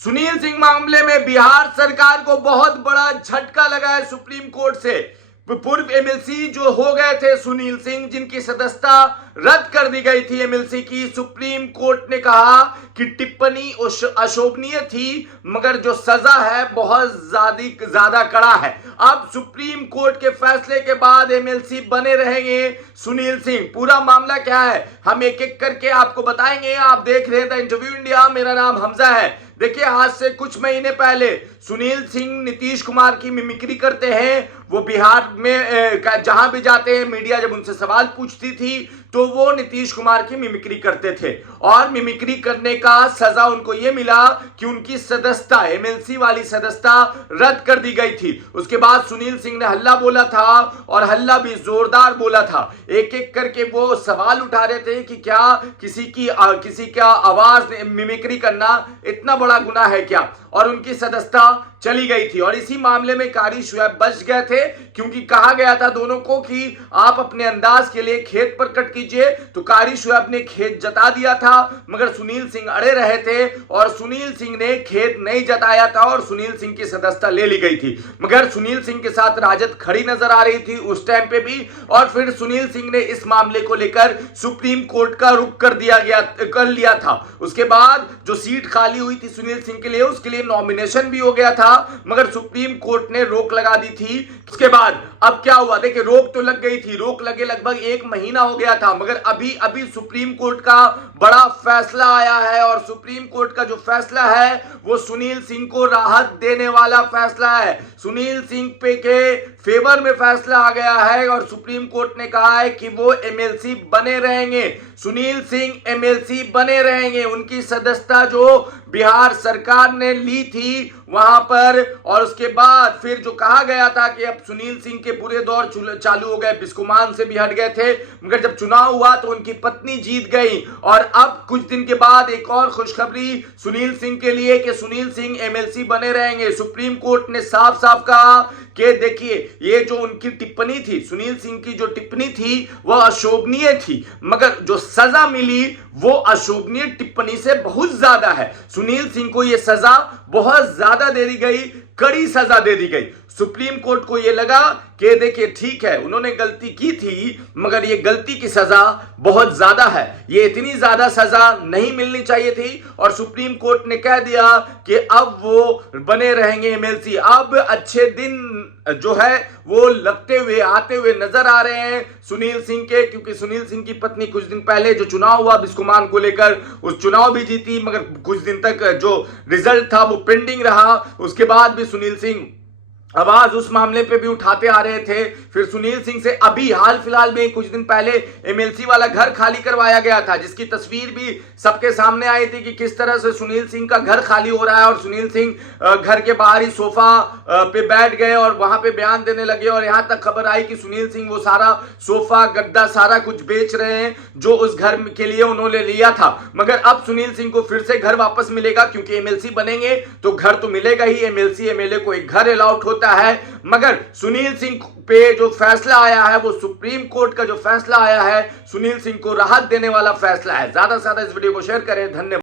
सुनील सिंह मामले में बिहार सरकार को बहुत बड़ा झटका लगा है सुप्रीम कोर्ट से। पूर्व एमएलसी जो हो गए थे सुनील सिंह, जिनकी सदस्यता रद्द कर दी गई थी एमएलसी की, सुप्रीम कोर्ट ने कहा कि टिप्पणी अशोभनीय थी मगर जो सजा है बहुत ज्यादा कड़ा है। अब सुप्रीम कोर्ट के फैसले के बाद एमएलसी बने रहेंगे सुनील सिंह। पूरा मामला क्या है हम एक एक करके आपको बताएंगे। आप देख रहे हैं द इंटरव्यू इंडिया, मेरा नाम हमजा है। देखिए, आज से कुछ महीने पहले सुनील सिंह नीतीश कुमार की मिमिक्री करते हैं। वो बिहार में जहां भी जाते हैं मीडिया जब उनसे सवाल पूछती थी तो वो नीतीश कुमार की मिमिक्री करते थे और मिमिक्री करने का सजा उनको ये मिला कि उनकी सदस्यता, एमएलसी वाली सदस्यता रद्द कर दी गई थी। उसके बाद सुनील सिंह ने हल्ला बोला था और हल्ला भी जोरदार बोला था। एक एक करके वो सवाल उठा रहे थे कि क्या किसी का आवाज मिमिक्री करना इतना बड़ा गुनाह है क्या, और उनकी सदस्यता चली गई थी। और इसी मामले में कारी शुएब बच गए थे क्योंकि कहा गया था दोनों को कि आप अपने अंदाज के लिए खेत पर कट कीजिए। तो कारी शुएब ने खेत जता दिया था मगर सुनील सिंह अड़े रहे थे और सुनील सिंह ने खेत नहीं जताया था और सुनील सिंह की सदस्यता ले ली गई थी। मगर सुनील सिंह के साथ राजद खड़ी नजर आ रही थी उस टाइम पे भी, और फिर सुनील सिंह ने इस मामले को लेकर सुप्रीम कोर्ट का रुख कर लिया था। उसके बाद जो सीट खाली हुई थी सुनील सिंह के लिए, उसके लिए नॉमिनेशन भी हो गया था मगर सुप्रीम कोर्ट ने रोक लगा दी थी। उसके बाद अब क्या हुआ, देखिए रोक तो लग गई थी, रोक लगे लगभग 1 महीना हो गया था मगर अभी सुप्रीम कोर्ट का बड़ा फैसला आया है। और सुप्रीम कोर्ट का जो फैसला है वो सुनील सिंह को राहत देने वाला फैसला है। सुनील सिंह पे के फेवर में फैसला आ गया है और सुप्रीम कोर्ट ने कहा है कि वो एमएलसी बने रहेंगे। सुनील सिंह एमएलसी बने रहेंगे। उनकी सदस्यता जो बिहार सरकार ने ली थी वहां पर, और उसके बाद फिर जो कहा गया था कि अब सुनील सिंह के पूरे दौर चालू हो गए, बिस्कुमान से भी हट गए थे मगर जब चुनाव हुआ तो उनकी पत्नी जीत गई। और अब कुछ दिन के बाद एक और खुशखबरी सुनील सिंह के लिए कि सुनील सिंह एमएलसी बने रहेंगे। सुप्रीम कोर्ट ने साफ साफ कहा कि देखिए, ये जो उनकी टिप्पणी थी, सुनील सिंह की जो टिप्पणी थी वह अशोभनीय थी मगर जो सजा मिली वो अशोभनीय टिप्पणी से बहुत ज्यादा है। सुनील सिंह को यह सजा बहुत ज्यादा दे दी गई, कड़ी सजा दे दी गई। सुप्रीम कोर्ट को यह लगा कि देखिए ठीक है, उन्होंने गलती की थी मगर ये गलती की सजा बहुत ज्यादा है, ये इतनी ज्यादा सजा नहीं मिलनी चाहिए थी। और सुप्रीम कोर्ट ने कह दिया कि अब वो बने रहेंगे एमएलसी। अब अच्छे दिन जो है वो लगते हुए आते हुए नजर आ रहे हैं सुनील सिंह के, क्योंकि सुनील सिंह की पत्नी कुछ दिन पहले जो चुनाव हुआ बिस्कुमान को लेकर, उस चुनाव भी जीती मगर कुछ दिन तक जो रिजल्ट था वो पेंडिंग रहा। उसके बाद भी सुनील सिंह आवाज उस मामले पे भी उठाते आ रहे थे। फिर सुनील सिंह से अभी हाल फिलहाल में कुछ दिन पहले एमएलसी वाला घर खाली करवाया गया था, जिसकी तस्वीर भी सबके सामने आई थी कि किस तरह से सुनील सिंह का घर खाली हो रहा है और सुनील सिंह घर के बाहर ही सोफा पे बैठ गए और वहां पे बयान देने लगे। और यहां तक खबर आई कि सुनील सिंह वो सारा सोफा गद्दा सारा कुछ बेच रहे हैं जो उस घर के लिए उन्होंने लिया था। मगर अब सुनील सिंह को फिर से घर वापस मिलेगा क्योंकि एमएलसी बनेंगे तो घर तो मिलेगा ही। एमएलसी एमएलए को एक घर अलॉट होता है मगर सुनील सिंह पे जो फैसला आया है वो सुप्रीम कोर्ट का जो फैसला आया है सुनील सिंह को राहत देने वाला फैसला है। ज्यादा से ज्यादा इस वीडियो को शेयर करें। धन्यवाद।